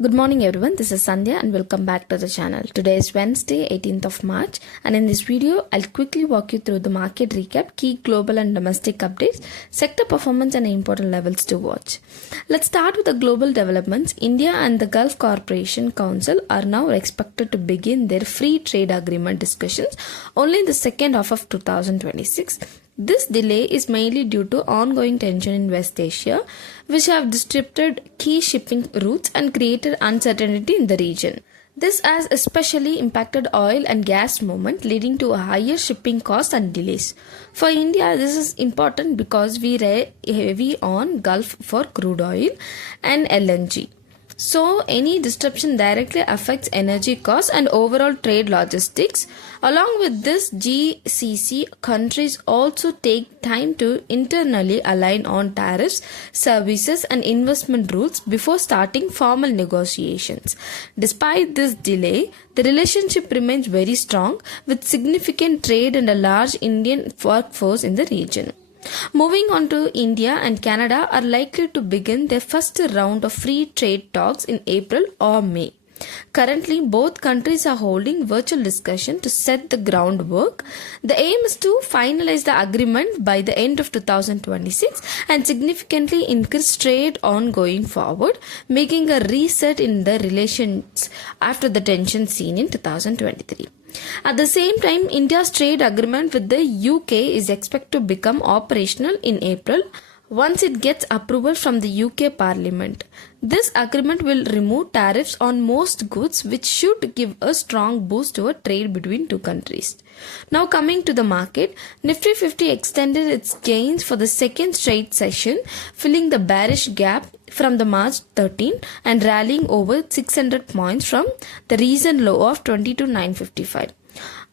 Good morning everyone, this is Sandhya and welcome back to the channel. Today is Wednesday 18th of March and in this video I'll quickly walk you through the market recap, key global and domestic updates, sector performance and important levels to watch. Let's start with the global developments. India and the Gulf Cooperation Council are now expected to begin their free trade agreement discussions only in the second half of 2026. This delay is mainly due to ongoing tension in West Asia, which have disrupted key shipping routes and created uncertainty in the region. This has especially impacted oil and gas movement, leading to a higher shipping costs and delays. For India, this is important because we rely heavy on Gulf for crude oil and LNG. So, any disruption directly affects energy costs and overall trade logistics. Along with this, GCC countries also take time to internally align on tariffs, services and investment rules before starting formal negotiations. Despite this delay, the relationship remains very strong with significant trade and a large Indian workforce in the region. Moving on to India and Canada are likely to begin their first round of free trade talks in April or May. Currently, both countries are holding virtual discussion to set the groundwork. The aim is to finalize the agreement by the end of 2026 and significantly increase trade going forward, making a reset in the relations after the tension seen in 2023. At the same time, India's trade agreement with the UK is expected to become operational in April once it gets approval from the UK Parliament. This agreement will remove tariffs on most goods, which should give a strong boost to a trade between two countries. Now coming to the market, Nifty 50 extended its gains for the second straight session, filling the bearish gap from the March 13 and rallying over 600 points from the recent low of 22,955.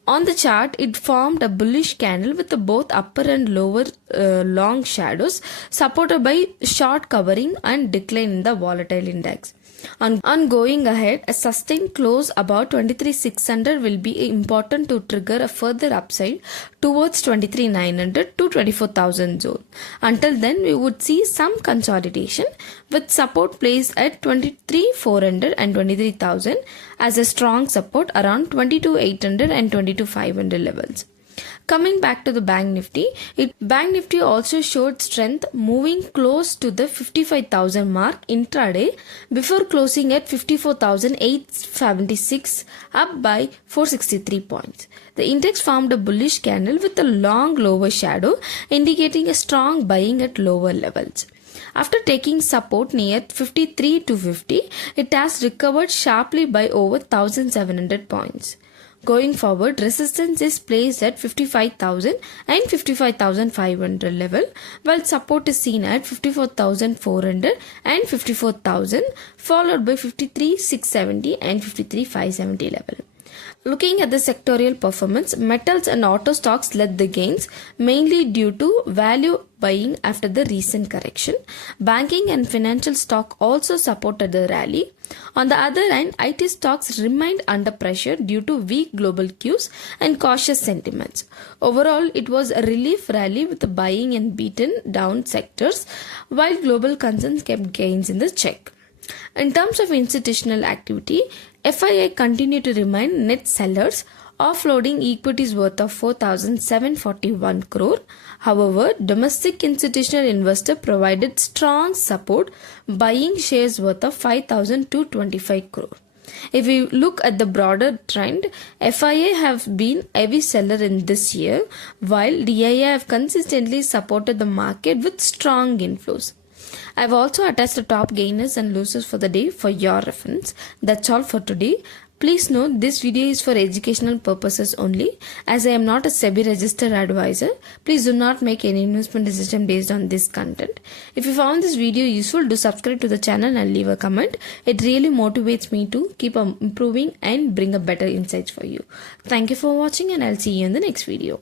On the chart, it formed a bullish candle with both upper and lower long shadows supported by short covering and decline in the volatile index. On going ahead, a sustained close about 23,600 will be important to trigger a further upside towards 23,900 to 24,000 zone. Until then, we would see some consolidation with support placed at 23,400 and 23,000 as a strong support around 22,800 and 22,500 levels. Coming back to the Bank Nifty, Bank Nifty also showed strength, moving close to the 55,000 mark intraday before closing at 54,876, up by 463 points. The index formed a bullish candle with a long lower shadow, indicating a strong buying at lower levels. After taking support near 53,250, it has recovered sharply by over 1,700 points. Going forward, resistance is placed at 55,000 and 55,500 level, while support is seen at 54,400 and 54,000, followed by 53,670 and 53,570 level. Looking at the sectorial performance, metals and auto stocks led the gains, mainly due to value buying after the recent correction. Banking and financial stock also supported the rally. On the other hand, IT stocks remained under pressure due to weak global cues and cautious sentiments. Overall, it was a relief rally with the buying and beaten down sectors, while global concerns kept gains in the check. In terms of institutional activity, FIA continued to remain net sellers, offloading equities worth of 4,741 crore. However, domestic institutional investor provided strong support, buying shares worth of 5,225 crore. If we look at the broader trend, FIA have been heavy seller in this year, while DIA have consistently supported the market with strong inflows. I've also attached the top gainers and losers for the day for your reference. That's all for today. Please note this video is for educational purposes only, as I am not a SEBI registered advisor. Please do not make any investment decision based on this content. If you found this video useful, do subscribe to the channel and leave a comment. It really motivates me to keep improving and bring a better insights for you. Thank you for watching and I'll see you in the next video.